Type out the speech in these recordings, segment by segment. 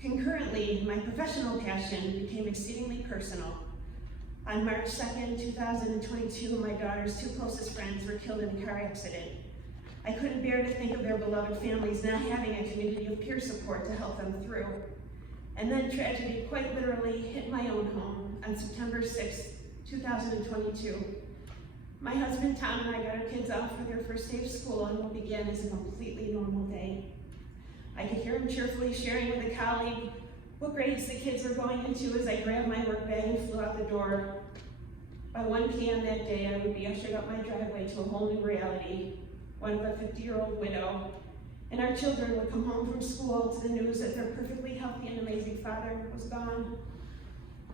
Concurrently, my professional passion became exceedingly personal. On March 2nd, 2022, my daughter's two closest friends were killed in a car accident. I couldn't bear to think of their beloved families not having a community of peer support to help them through. And then tragedy quite literally hit my own home on September 6th, 2022. My husband Tom and I got our kids off for their first day of school and what began as a completely normal day. I could hear him cheerfully sharing with a colleague what grades the kids were going into as I grabbed my work bag and flew out the door. By 1 p.m. that day, I would be ushered up my driveway to a whole new reality, one of a 50-year-old widow, and our children would come home from school to the news that their perfectly healthy and amazing father was gone.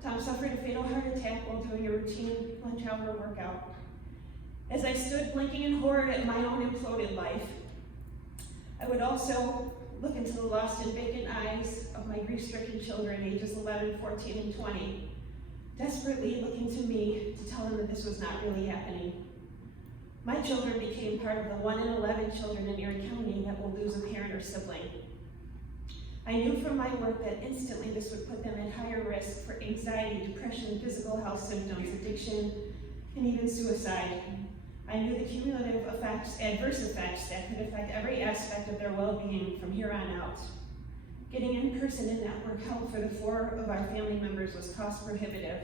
Tom suffered a fatal heart attack while doing a routine lunch hour workout. As I stood blinking in horror at my own imploded life, I would also look into the lost and vacant eyes of my grief-stricken children, ages 11, 14, and 20, desperately looking to me to tell them that this was not really happening. My children became part of the 1 in 11 children in Erie County that will lose a parent or sibling. I knew from my work that instantly this would put them at higher risk for anxiety, depression, physical health symptoms, addiction, and even suicide. I knew the cumulative effects, adverse effects that could affect every aspect of their well-being from here on out. Getting in-person and network help for the 4 of our family members was cost prohibitive.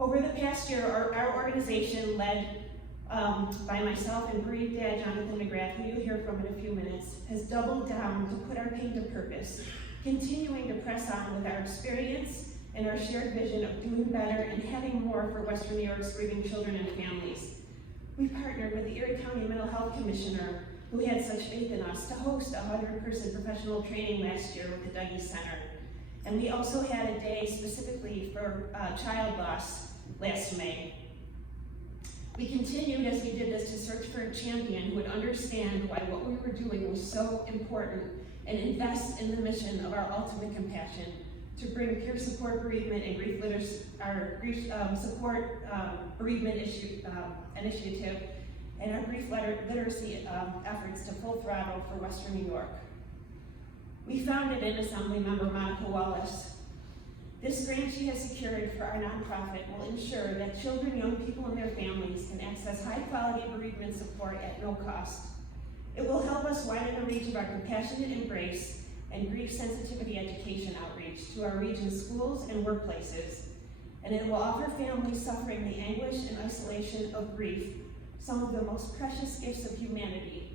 Over the past year, our organization, led by myself and bereaved dad Jonathan McGrath, who you'll hear from in a few minutes, has doubled down to put our pain to purpose, continuing to press on with our experience and our shared vision of doing better and having more for Western New York's grieving children and families. We partnered with the Erie County Mental Health Commissioner, who had such faith in us, to host a 100-person professional training last year with the Dougie Center. And we also had a day specifically for child loss last May. We continued as we did this to search for a champion who would understand why what we were doing was so important and invest in the mission of our ultimate compassion to bring peer support bereavement and grief support bereavement initiative and our grief literacy efforts to full throttle for Western New York. We founded an Assemblymember Monica Wallace. This grant she has secured for our nonprofit will ensure that children, young people, and their families can access high-quality bereavement support at no cost. It will help us widen the reach of our compassionate embrace and grief sensitivity education outreach to our region's schools and workplaces, and it will offer families suffering the anguish and isolation of grief some of the most precious gifts of humanity: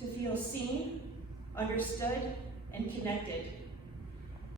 to feel seen, understood, and connected